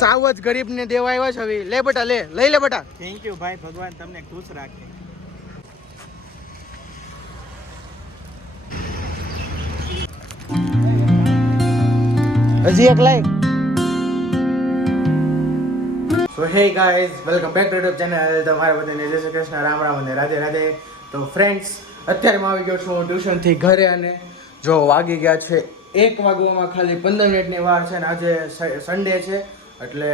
સાવ જ ગરીબને દેવા આવ્યા છે હવે. લે બેટા લે, લઈ લે બેટા. થેન્ક યુ ભાઈ, ભગવાન તમને ખુશ રાખે. હજી એક like. So hey guys, welcome back to YouTube channel. તમારા બધાને જય શ્રી કૃષ્ણ, રામ રામ અને રાધે રાધે. તો ફ્રેન્ડ્સ, અત્યારે હું આવી ગયો છું ટ્યુશનથી ઘરે અને જો વાગી ગયા છે 1 વાગવામાં ખાલી 15 મિનિટની વાર છે ને આજે સન્ડે છે એટલે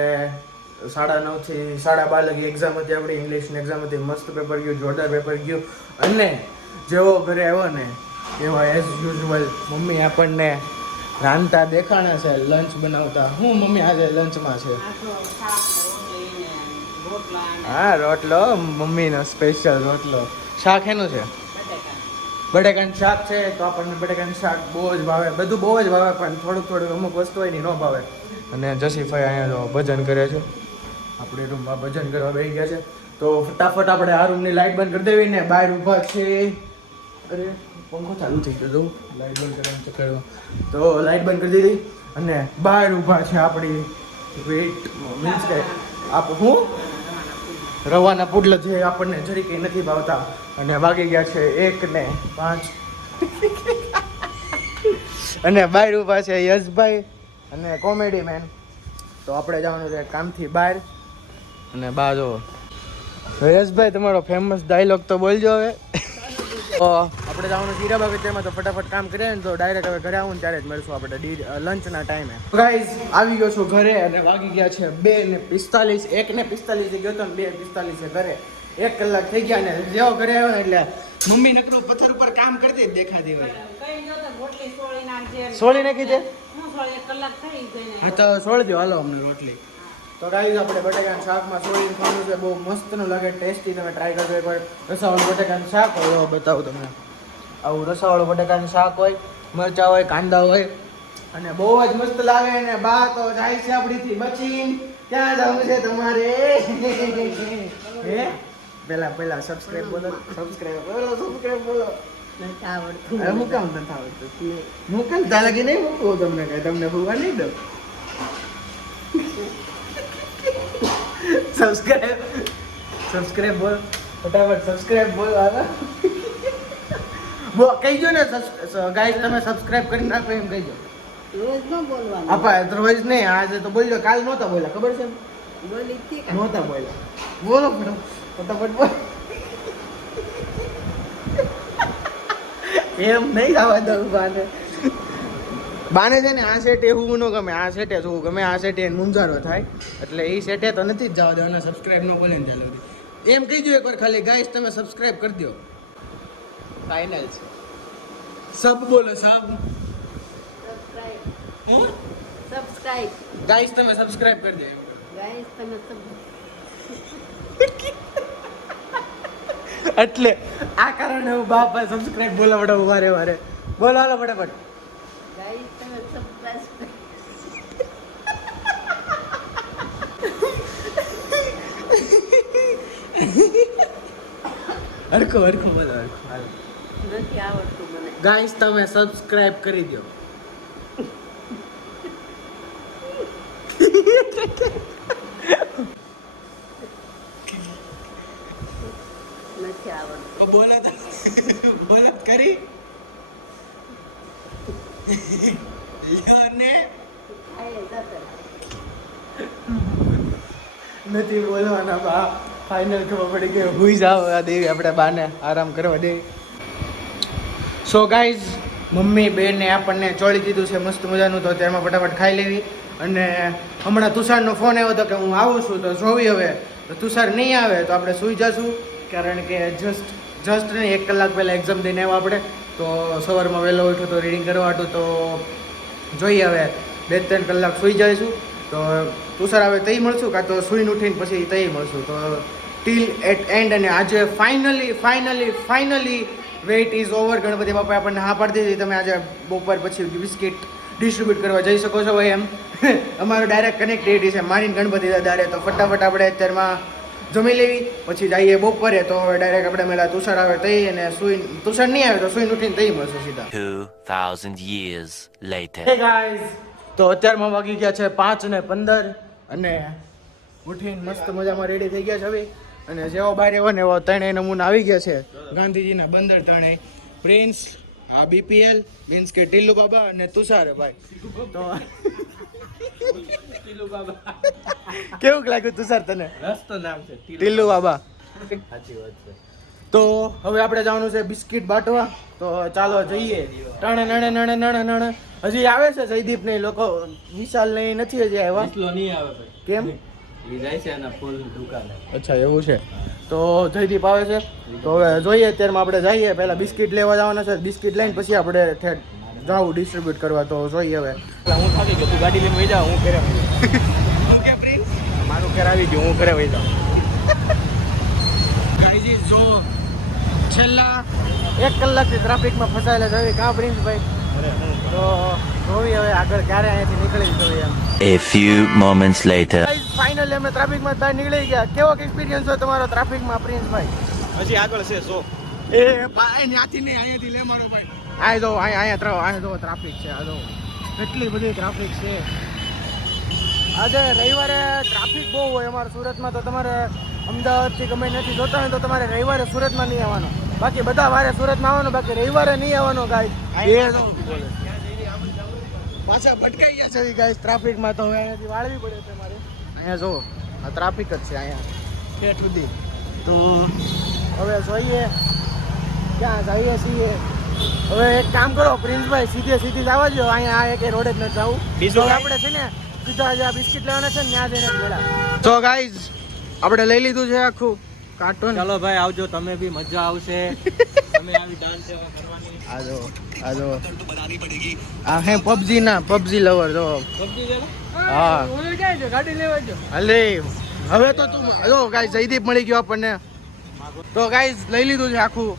9:30 થી 12:30 લગી એક્ઝામ હતી આપણી, ઇંગ્લિશની એક્ઝામ હતી. મસ્ત પેપર ગયું, જોરદાર પેપર ગયું અને જેવો ઘરે આવ્યો ને એવા એઝ યુઝ્યુઅલ મમ્મી આપણને રાંધતા દેખાણા છે, લંચ બનાવતા. હું મમ્મી આજે લંચમાં છે? હા, રોટલો, મમ્મીનો સ્પેશિયલ રોટલો. શાક એનું છે? બટેકાનું શાક છે. તો આપણને બટેકાનું શાક બહુ જ ભાવે, બધું બહુ જ ભાવે, પણ થોડુંક અમુક વસ્તુ હોય નહીં ન ભાવે. અને જસીફાઈ અહીંયા તો ભજન કરે છે, આપણી રૂમમાં ભજન કરવા બેસી ગયા છે. તો ફટાફટ આપણે આ રૂમની લાઇટ બંધ કરી દેવી ને બહાર ઊભા છે. અરે પંખો ચાલુ થઈ ગયો, લાઇટ બંધ કરવાનું ચક્કરમાં. તો લાઇટ બંધ કરી દીધી અને બહાર ઊભા છે આપણી વેઇટ મીન્સ કે હું રવાના પુડલા જે આપણને જરી કંઈ નથી ભાવતા. અને વાગી ગયા છે 1:05 અને બહાર ઊભા છે યશભાઈ અને કોમેડી મેન. તો આપણે જવાનું છે કામથી બહાર અને બહાર જો યશભાઈ તમારો ફેમસ ડાયલોગ તો બોલજો હવે. તો આપણે જવાનું હીરાબા બગીચામાં, તો ફટાફટ કામ કરીએ ને તો ડાયરેક્ટ હવે ઘરે આવું ને ત્યારે જ મળશું આપણે લંચના ટાઈમે. ગાઈઝ આવી ગયો છું ઘરે અને વાગી ગયા છે 2:45. 1:45 ગયો તો ને 2:45 ઘરે. 1 કલાક થઈ ગયા ને જેવો ઘરે આવ્યો ને એટલે મમ્મી નકરું પથ્થર ઉપર કામ કરતી જ દેખાતી હોય. સોળી નાખી છે? હા તો સોળી દો, હાલો અમને રોટલી. તો ગાઈઝ આપણે બટેકાના શાકમાં સોળીને ખાવાનું છે, બહુ મસ્તનું લાગે, ટેસ્ટી. તમે ટ્રાય કરજો એકવાર. રસાવાળું બટેકાનું શાક હોય, બતાવું તમને. આવું રસાવાળું બટેકાનું શાક હોય, મરચાં હોય, કાંદા હોય અને બહુ જ મસ્ત લાગે. અને બા તો જાય છે આપણીથી બચીને. ક્યાં જવું છે તમારે? હે પહેલા સબસ્ક્રાઇબ બોલો, સબસ્ક્રાઇબ બોલો. નથી આવડતું. હું કામ નથી આવડતું? હું કામ તાલાકી નહીં મૂકવું તમને, કઈ તમને ભૂવા નહીં દઉં. સબસ્ક્રાઇબ બોલ ફટાફટ, સબસ્ક્રાઇબ બોલ. કહીજો ને ગાઈસ, તમે સબસ્ક્રાઇબ કરી નાખો એમ કહીજો. રોજ ન બોલવાનું. આપા રોજ નહીં, આજે તો બોલજો. કાલ નહોતા બોલ્યા, ખબર છે? બોલી હતી કે નહોતા બોલ્યા. બોલો ફટાફટ બોલ. એમ નહીં આવવા દઉં બાને. બાને છે ને આ સેટ એવું ન ગમે, આ સેટે શું ગમે, આ સેટે મુંજારો થાય એટલે એ સેટે તો નથી જ જવા દેવાના. સબસ્ક્રાઇબ ન બોલે ને ચાલો એમ કહી દો એકવાર ખાલી. ગાઈસ તમે સબસ્ક્રાઇબ કરી દો, ફાઇનલ છે. સબ બોલો, સબ સબસ્ક્રાઇબ. ગાઈસ તમે સબસ્ક્રાઇબ કરી દો. ગાઈસ તમે એટલે આ કારણે હું બાપ સબસ્ક્રાઇબ બોલાવડાવું વારે વારે. બોલો હાલો ફટાફટ. ગાઈસ તમે સબસ્ક્રાઇબ. હરખો બોલો, હરખો હાલો. નથી આવડતું મને. ગાઈસ તમે સબસ્ક્રાઇબ કરી દો. નથી આવડતું. બોલો તો બોલો કરી ને નથી બોલવાના બા. ફાઇનલ ખબર પડી કે હુઈ જાવ આ દેવી, આપણે બાને આરામ કરવા દે. સો ગાઈઝ, મમ્મી બેને આપણને ચોળી દીધું છે મસ્ત મજાનું, તો તેમાં ફટાફટ ખાઈ લેવી. અને હમણાં તુષારનો ફોન આવ્યો હતો કે હું આવું છું, તો જોવી હવે. તો તુષાર નહીં આવે તો આપણે સૂઈ જશું, કારણ કે જસ્ટ નહીં 1 કલાક પહેલાં એક્ઝામ દઈને આવ્યા આપણે. તો સવારમાં વહેલો ઉઠ્યો તો રીડિંગ કરવા હતું, તો જોઈએ હવે 2-3 કલાક સૂઈ જઈશું. તો તુષાર આવે તઈ મળશું, કાં તો સૂઈને ઉઠીને પછી તઈ મળશું. તો ટીલ એટ એન્ડ. અને આજે finally wait is over. Ganpati બાપાએ આપણને હા પાડી દીધી, તમે આજે બપોર પછી બિસ્કિટ ડિસ્ટ્રીબ્યુટ કરવા જઈ શકો છો એમ. અમારો ડાયરેક્ટ કનેક્ટિવિટી છે મારીને ગણપતિ દાદારે. તો ફટાફટ આપણે અત્યારમાં જમી લેવી, પછી જઈએ બપોરે. તો હવે ડાયરેક્ટ આપણે મેળા તુષાર આવે તઈ અને તુષાર નહીં આવે તો સૂઈને ઉઠીને તઈ મળશું સીધા. 2000 years later. હે ગાઈઝ, તો અત્યારમાં વાગી ગયા છે 5:15 અને ઉઠીને મસ્ત મજામાં રેડી થઈ ગયા છે હવે. અને જેવો બહાર આવ્યો ને એવો ત્રણેય નમૂના આવી ગયા છે ગાંધીજીના બંદર ત્રણેય. પ્રિન્સ, આ બીપીએલ મીન્સ કે ટીલ્લુ બાબા અને તુષાર ભાઈ. તો કેવું લાગ્યું તુષાર તને? રસ્તો નામ છે ટીલ્લુ બાબા. સાચી વાત છે. તો હવે આપણે જવાનું છે બિસ્કિટ બાંટવા. તો ચાલો જઈએ. ટણે નણે નણે નણે નણે હજી આવે છે જયદીપ ને લોકો, વિશાલ ને ઈ નથી હજી આવ્યા. એટલો નહીં આવે ભાઈ. કેમ? એ જાય છે એના ફૂલની દુકાને. અચ્છા એવું છે. તો જયદીપ આવે છે તો હવે જોઈએ. અત્યારમાં આપણે જઈએ, પહેલા બિસ્કિટ લેવા જવાના છે. બિસ્કિટ લઈને પછી આપણે ઠેઠ જાવું ડિસ્ટ્રીબ્યુટ કરવા. તો જોઈએ હવે. હું થાકી ગયો, તું ગાડી લઈને વઈ જા, હું ઘરે વઈ જાઉં. હું ક્યાં પ્રિન્સ? મારું ઘર આવી ગયું, હું ઘરે વઈ જાઉં. ગાઈજી જો છેલ્લા 1 કલાકથી ટ્રાફિકમાં ફસાયેલા છે. કાં પ્રિન્સભાઈ? તો જોવી હવે આગળ ક્યારે અહીંયાથી નીકળી જોઈએ એમ. A few moments later. Finally અમે ટ્રાફિકમાં ત્યાં નીકળી ગયા. કેવો એક્સપિરિયન્સ હોય તમારો ટ્રાફિકમાં પ્રિન્સભાઈ? હજી આગળ છે 100. એ ભાઈ ત્યાંથી નહીં, અહીંયાથી લે મારો ભાઈ. અહીંયા જો ટ્રાફિક છે. આ જો કેટલી બધી ટ્રાફિક છે. આજે રવિવારે ટ્રાફિક બહુ હોય અમારા સુરતમાં. તો તમારે અમદાવાદથી ગમે નથી જોતા હોય તો તમારે રવિવારે સુરતમાં નહીં આવવાનું. બાકી બધા વારે સુરતમાં આવવાનું, બાકી રવિવારે નહીં આવવાનું ગાઈસ. પાછા ભટકાઈ ગયા છે ગાઈસ ટ્રાફિકમાં. તો હવે અહીંયાથી વાળવી પડે છે મારે. અહીંયા જો આ ટ્રાફિક જ છે અહીંયા ઠેઠ સુધી. તો હવે જોઈએ ક્યાં જઈએ છીએ. હવે એક કામ કરો પ્રિન્સભાઈ, સીધી જ આવવા દો. અહીંયા આ એક રોડ જ નથી જવું. બીજું આપણે છે ને સીધા જે બિસ્કિટ લેવાના છે ને ત્યાં જઈને મેળા. તો ગાઈઝ આપણે લઈ લીધું છે આખું કાર્ટૂન. ચાલો ભાઈ આવજો, તમે બી મજા આવશે. તમે આવી ડાન્સ કરવાની. આ હે પબજી ના પબજી લવર જો. હા ગાડી લેવા જો. અલે હવે તો તું જો ગાઈઝ જયદીપ મળી ગયો આપણને. તો ગાઈઝ લઈ લીધું છે આખું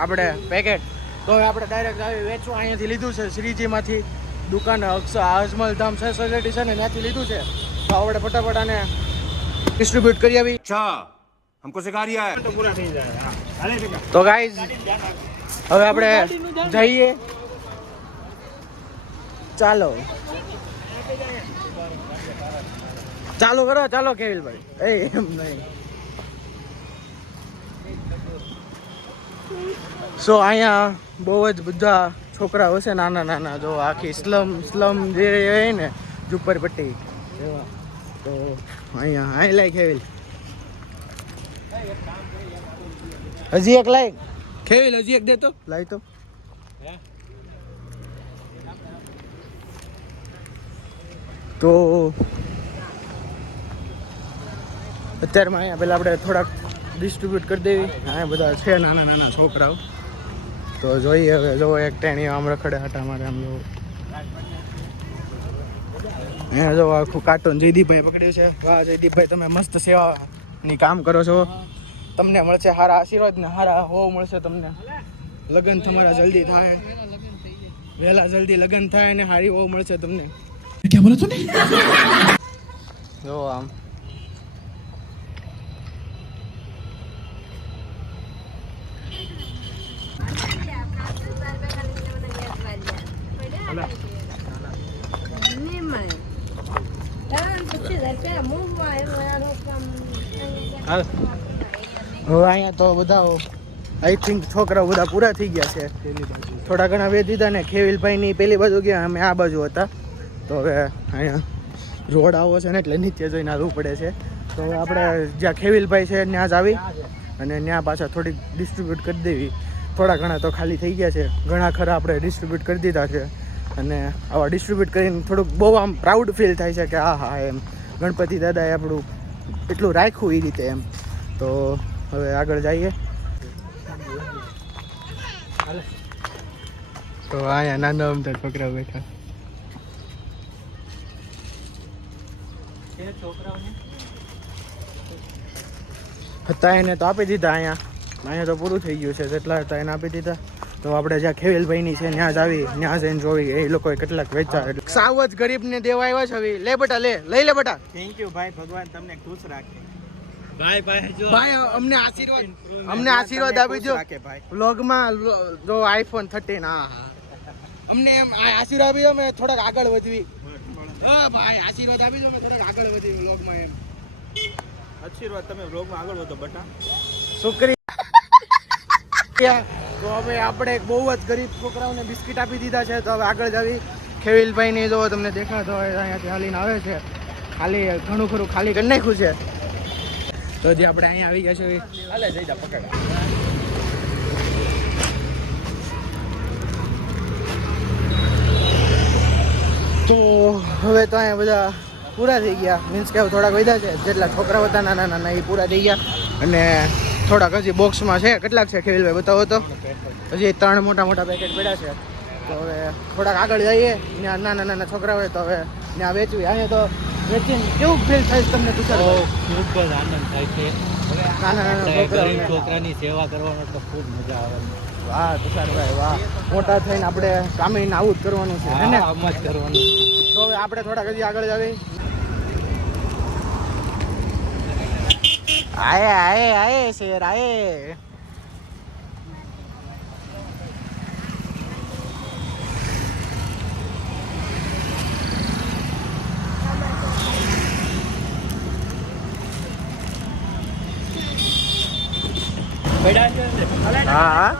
આપણે પેકેટ. તો હવે આપણે ડાયરેક્ટ આવી વેચવા અહીંયાથી લીધું છે શ્રીજીમાંથી. દુકાન અજમલ ધામ સોસાયટી છે ને ત્યાંથી લીધું છે. તો આપણે ફટાફટ આને ડિસ્ટ્રીબ્યુટ કરી આવી. अच्छा हमको सिखा रिया है. તો પૂરા થઈ જાય. હા હાલે ટકા. તો ગાઈઝ હવે આપણે જઈએ. ચાલો કરો, ચાલો કેવિલભાઈ. એમ નહીં. સો અહીંયા બહુ જ બધા છોકરાઓ છે નાના નાના. જો આખી સ્લમ જે હોય ને ઝુંપડપટ્ટી એવા. તો અહીંયા અહીં લાય ખેવિલ, હજી એક લાય ખેવિલ, હજી એક દે તો લાય તો. તો અત્યારમાં અહીંયા પેલા આપણે થોડાક ડિસ્ટ્રીબ્યુટ કરી દેવી. અહીંયા બધા છે નાના નાના છોકરાઓ. તો જોઈએ હવે. જો એક ટેણી આમ રખડે હાટા મારે આમ જો. અહીંયા જો આખું કાર્ટૂન જયદીપભાઈ પકડ્યું છે. વાહ જયદીપભાઈ, તમે મસ્ત સેવાની કામ કરો છો. તમને મળશે સારા આશીર્વાદ ને સારા હોવ મળશે તમને. લગ્ન તમારા જલ્દી થાય, વહેલા જલ્દી લગ્ન થાય ને સારી હોવ મળશે તમને. ક્યાં બોલો તું? જો આમ હવે અહીંયા તો બધા આઈ થિંક છોકરાઓ બધા પૂરા થઈ ગયા છે. થોડા ઘણા વેચી દીધા ને ખેવિલભાઈની પેલી બાજુ ગયા, અમે આ બાજુ હતા. તો હવે અહીંયા રોડ આવો છે ને એટલે નીચે જોઈને આવવું પડે છે. તો હવે આપણે જ્યાં ખેવિલભાઈ છે ત્યાં જ આવી અને ત્યાં પાછા થોડીક ડિસ્ટ્રીબ્યુટ કરી દેવી. થોડા ઘણા તો ખાલી થઈ ગયા છે, ઘણા ખરા આપણે ડિસ્ટ્રીબ્યુટ કરી દીધા છે. અને આવા ડિસ્ટ્રીબ્યુટ કરીને થોડુંક બહુ આમ પ્રાઉડ ફીલ થાય છે કે હા એમ ગણપતિ દાદાએ આપણું એટલું રાખ્યું એ રીતે એમ. તો હવે આગળ જઈએ. તો અહીંયા નાના અમદાર છોકરાઓ બેઠા હતા. એને તો આપી દીધા. અહીંયા તો પૂરું થઈ ગયું છે. જેટલા હતા એને આપી દીધા. તો આપણે જ્યાં ખેવિલભાઈની છે ત્યાં જ આવી, ત્યાં જઈને જોવી એ લોકોએ કેટલાક વેચા. સાવ જ ગરીબને દેવા આવ્યા છે. હવે લે બેટા, લઈ લે બેટા. થેન્ક યુ ભાઈ, ભગવાન તમને ખુશ રાખે. ભાઈ અમને આશીર્વાદ આપી દો વ્લોગમાં. જો આઈફોન 13 હા અમને એમ આશીર્વાદ આપી દો, અમે થોડાક આગળ વધવી. ભાઈ આશીર્વાદ આપી દો મેં થોડાક આગળ વધી વ્લોગમાં એમ આશીર્વાદ તમે વ્લોગમાં આગળ વધો બટા. શુક્રિયા. તો હવે આપણે બહુ જ ગરીબ છોકરાઓને બિસ્કિટ આપી દીધા છે તો હવે આગળ જાવી ખેવિલભાઈ ને જો તમને દેખાતો હોય અહીંયાથી હાલીને આવે છે ખાલી ઘણું ખરું ખાલી કરી નાખ્યું છે તો જે આપણે અહીંયા આવી ગયા છે હાલે જઈ જા પકડ. તો હવે તો અહીંયા બધા પૂરા થઈ ગયા મીન્સ કે થોડાક વધ્યા છે જેટલા છોકરાઓ હતા નાના નાના એ પૂરા થઈ ગયા અને થોડાક હજી બોક્સમાં છે કેટલાક છે ખેવિલભાઈ બતાવો તો હજી 3 મોટા મોટા પેકેટ પડ્યા છે તો હવે થોડાક આગળ જઈએ ત્યાં નાના નાના છોકરા હોય તો હવે ત્યાં વેચવી અહીંયા તો વેચીને કેવું ફીલ થાય છે તમને તુષાર ખૂબ જ આનંદ થાય છે. નાના નાના ગરીબ છોકરાઓને છોકરાની સેવા કરવાનો તો ખૂબ મજા આવે. વાહ તુષારભાઈ વાહ મોટા થઈને આપણે કામીને આવું જ કરવાનું છે હે ને આમ જ કરવાનું. તો હવે આપણે થોડાક હજી આગળ જઈએ આયે આયે આયે શેર આયે હા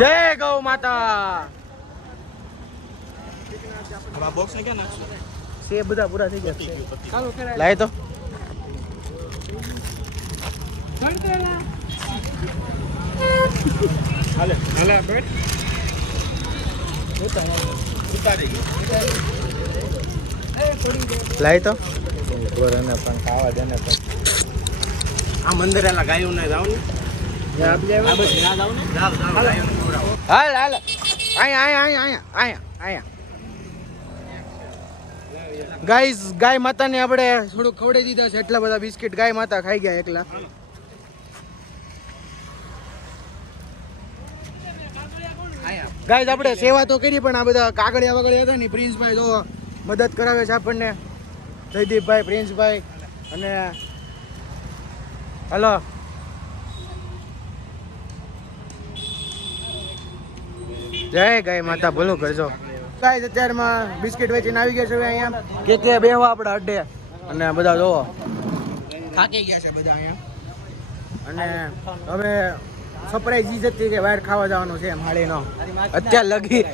જય ગૌ માતા બોક્સ ને ક્યાં નાખશું? સેબ બધા પૂરા થઈ ગયા લાય તો હાલે હાલે બેટ ઉતારી ગયો. લાય તો ગોરાને પણ ખાવા દે ને પણ આ મંદિર એલા ગાયું ને જાવ ને આ બસ ના જાવ ને. હાલ હાલ આયા આયા આયા આયા આયા ગાઈઝ ગાય માતાને આપણે થોડુંક ખવડાવી દીધા છે એટલા બધા બિસ્કિટ ગાય માતા ખાઈ ગયા એકલા ગાઈઝ આપણે સેવા તો કરી પણ આ બધા કાગળિયા વગળિયા હતા ને પ્રિન્સભાઈ તો મદદ કરાવે છે આપણને જયદીપભાઈ પ્રિન્સભાઈ અને હલો જય ગાય માતા ભલું કરજો ગાઈઝ અત્યારમાં બિસ્કિટ વેચીને આવી ગયા છે હવે અહીંયા કે બેહવા આપણે અડ્ડે અને બધા જોવો થાકી ગયા છે બધા અહીંયા અને હવે સરપ્રાઈઝ ઈ હતી કે બહાર ખાવા જવાનું છે એમ હાડીનો અત્યાર લગી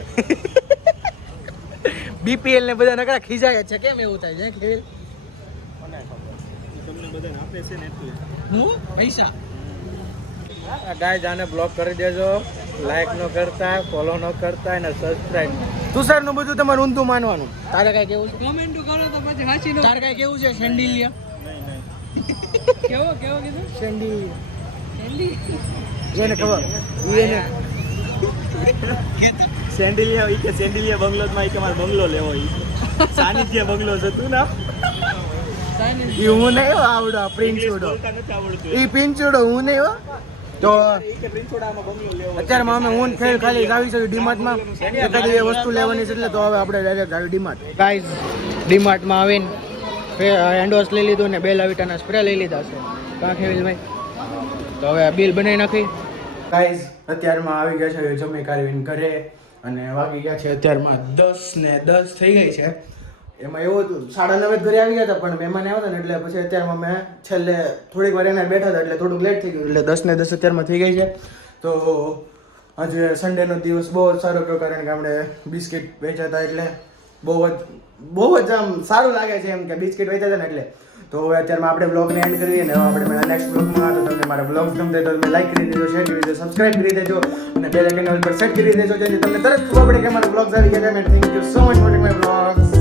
બીપીએલ ને બધા નકરા ખીજાય છે કેમ એવું થાય છે ખેલ તમને બધાને આપે છે ને એટલે હું પૈસા ગાઈસ આને બ્લોક કરી દેજો. લાઈક નો કરતા, ફોલો નો કરતા અને સબસ્ક્રાઇબ. તુષાર નું બધું તમારે ઊંધું માનવાનું તારે કઈ કેવું છે કમેન્ટ કરો તો પછી હાસી નો. તારે કઈ કેવું છે સેન્ડિલિયા કેવો કેવો કીધું? સેન્ડિલિયા જેને ખબર એને સેન્ડિલિયા ઈ કે સેન્ડિલિયા બંગલો માં ઈ કે મારે બંગલો લેવો ઈ. સાનિધ્ય બંગલો છે તું ના. ઈ હું નહીં આવડો પ્રિન્સુડો નથી આવડતું. ઈ પિંચુડો હું નહીં હો તો ઈ કે પ્રિન્સોડામાં બંગલો લેવો. અત્યારમાં અમે હું ખેલ ખાલી આવી છે ડીમાર્ટમાં એકાદી વસ્તુ લેવાની છે એટલે તો હવે આપણે ડાયરેક્ટ આવી ડીમાર્ટ ગાઈઝ ડીમાર્ટમાં આવીને હેન્ડવોશ લઈ લીધું ને બેલા વિટાના સ્પ્રે લઈ લીધા છે કાં ખેવિલભાઈ તો હવે બિલ બનાવી નાખી ગાઈઝ અત્યારમાં આવી ગયા છે જમી કાઢીને ઘરે અને વાગી ગયા છે અત્યારમાં 10 ને 10 થઈ ગઈ છે એમાં એવું હતું 9:30 ઘરે આવી ગયા હતા પણ મહેમાન આવ્યા હતા ને એટલે પછી અત્યારમાં મેં છેલ્લે થોડીક વાર એના બેઠા હતા એટલે થોડુંક લેટ થઈ ગયું એટલે 10 ને 10 અત્યારમાં થઈ ગઈ છે તો આજે સન્ડેનો દિવસ બહુ જ સારો ગયો કારણ કે આપણે બિસ્કિટ વેચાતા એટલે બહુ જ આમ સારું લાગે છે એમ કે બિસ્કિટ વેચાતા હતા ને એટલે તો હવે અત્યારમાં આપણે બ્લોગને એન્ડ કરીએ ને હવે આપણે નેક્સ્ટ બ્લોગમાં તો તમને મારા બ્લોગ ગમતા તો તમે લાઈક કરી દેજો શેર કરી દેજો સબસ્ક્રાઇબ કરી દેજો અને બેલ આઇકન પર સેટ કરી દેજો જેથી તમને તરત ખબર પડે કે મારા બ્લોગ્સ આવી ગયા છે. Thank you so much for my blogs.